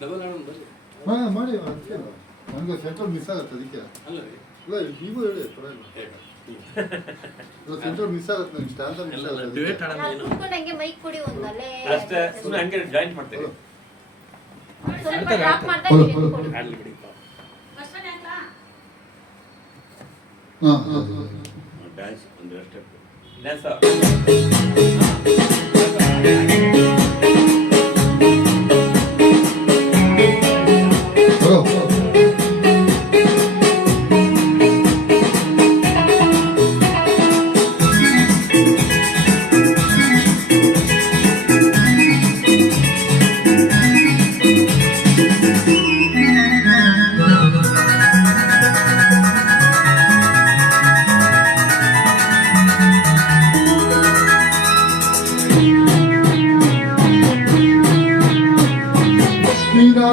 Double ಆಡೋಣ ಬರ್ರಿ ಹಾ ಮಾಡಿ ಅದಕ್ಕೆ. ನನಗೆ ಸೆಂಟ್ರಲ್ ಮಿಸ್ ಆಗುತ್ತೆ ಅದಕ್ಕೆ. ಅಲ್ಲ ರೀ. ಇಲ್ಲ ನೀವು ಹೇಳಿ ಪರವಾಗಿಲ್ಲ ಸೆಂಟ್ರಲ್ ಮಿಸ್ ಆಗುತ್ತೆ ನನಗೆ ಸ್ಟ್ಯಾಂಡ್ ಮಿಸ್ ಆಗುತ್ತೆ ಮೈಕ್ ಕೊಡಿ ಅಷ್ಟೇ ಸುಮ್ಮನೆ ಹಂಗೆ ಜಾಯಿನ್ ಮಾಡ್ತೀವಿ ಸ್ವಲ್ಪ ಡ್ರಾಪ್. ಆಡ್ಲಿ ಬಿಡಿ. ಹಾ ಹಾ. ಡ್ಯಾನ್ಸ್ ಒಂದು ಅಷ್ಟೇ. ಡ್ಯಾನ್ಸ್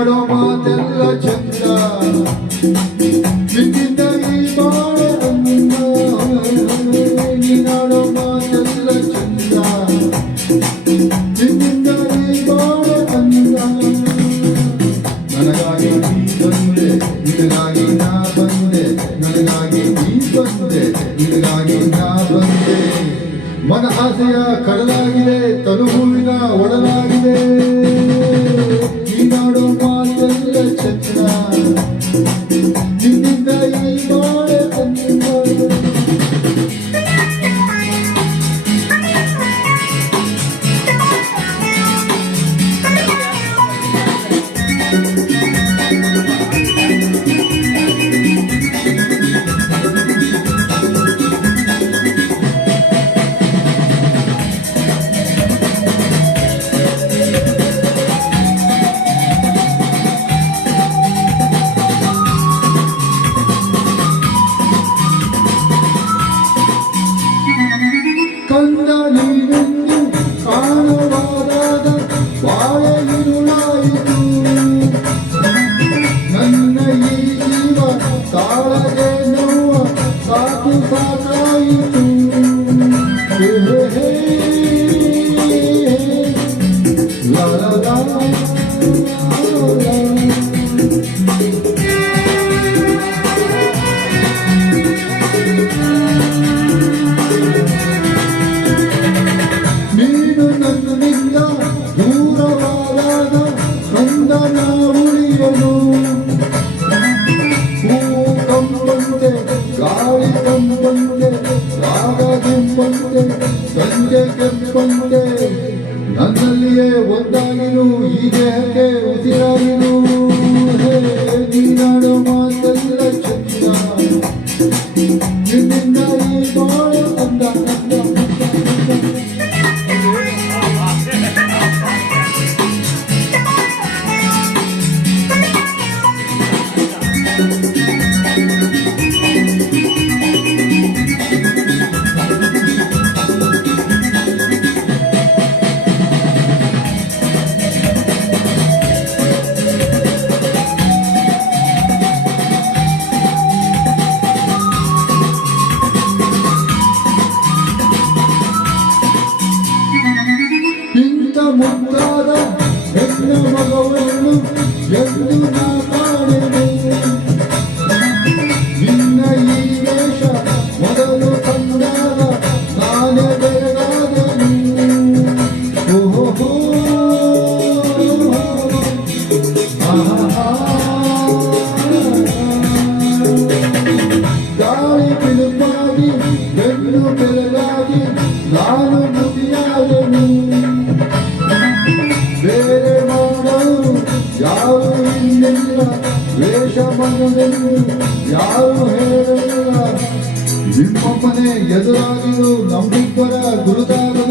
ನೀನಾಡೋ ಮಾತೆಲ್ಲ ಚಂದ. ಅಂದ ನೀನಾಡೋ ಮಾತೆಲ್ಲ ಚಂದ. ಈ ಬಾಳೆ ಅಂದ ನನಗಾಗಿ ನೀ ಬಂದೆ ನಾ ಬಂದೆ. ನನಗಾಗಿ ನೀ ಬಂದೆ, ನಿನಗಾಗಿ ನಾ ಬಂದೆ. ಮನ ಆಸೆಯ ಕಡಲಾಗಿದೆ ತನು ಹೂವಿನ ಒಡಲಾಗಿದೆ. ನೀನಾಡೋ ಮಾತೆಲ್ಲ ಚಂದ Hey, hey, hey. ಕೆಂಪಂತೆ ಸಂಜೆ ಕೆಂಪಂತೆ ನನ್ನಲ್ಲಿಯೇ ಒಂದಾಗಿರು ಈ ದೇಹಕ್ಕೆ ಉಸಿರಾಗಿರು ಬಿಳುಪಾಗಿ ಬೆನ್ನು ಬೆರಗಾಗಿ ನಾನು ಮುದಿಯಾದೆನು ಬೇರೆ ಮಾಡಲು ಯಾರು ಇಲ್ಲ ವೇಷ ಮನದೆಂದು ಯಾರು ಹೇಳಲಿಲ್ಲ. ನಿಮ್ಮಮ್ಮನೆ ಎದುರಾಗಿರು ನಮ್ಮಿಬ್ಬರ ಗುರುತಾಗದು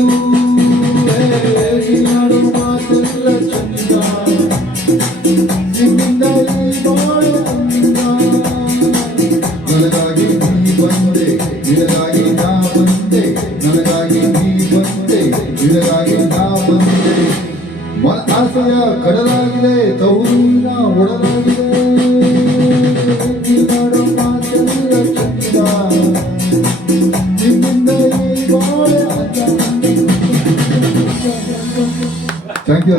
ಕಡಲಾಗಿದೆ ತೌರಿನ ಒಡಲಾಗಿದೆ ನೀನಾಡೋ ಮಾತೆಲ್ಲ ಚಂದ ನಿನ್ನಿಂದ ಈ ಬಾಳೆ ಥ್ಯಾಂಕ್ ಯು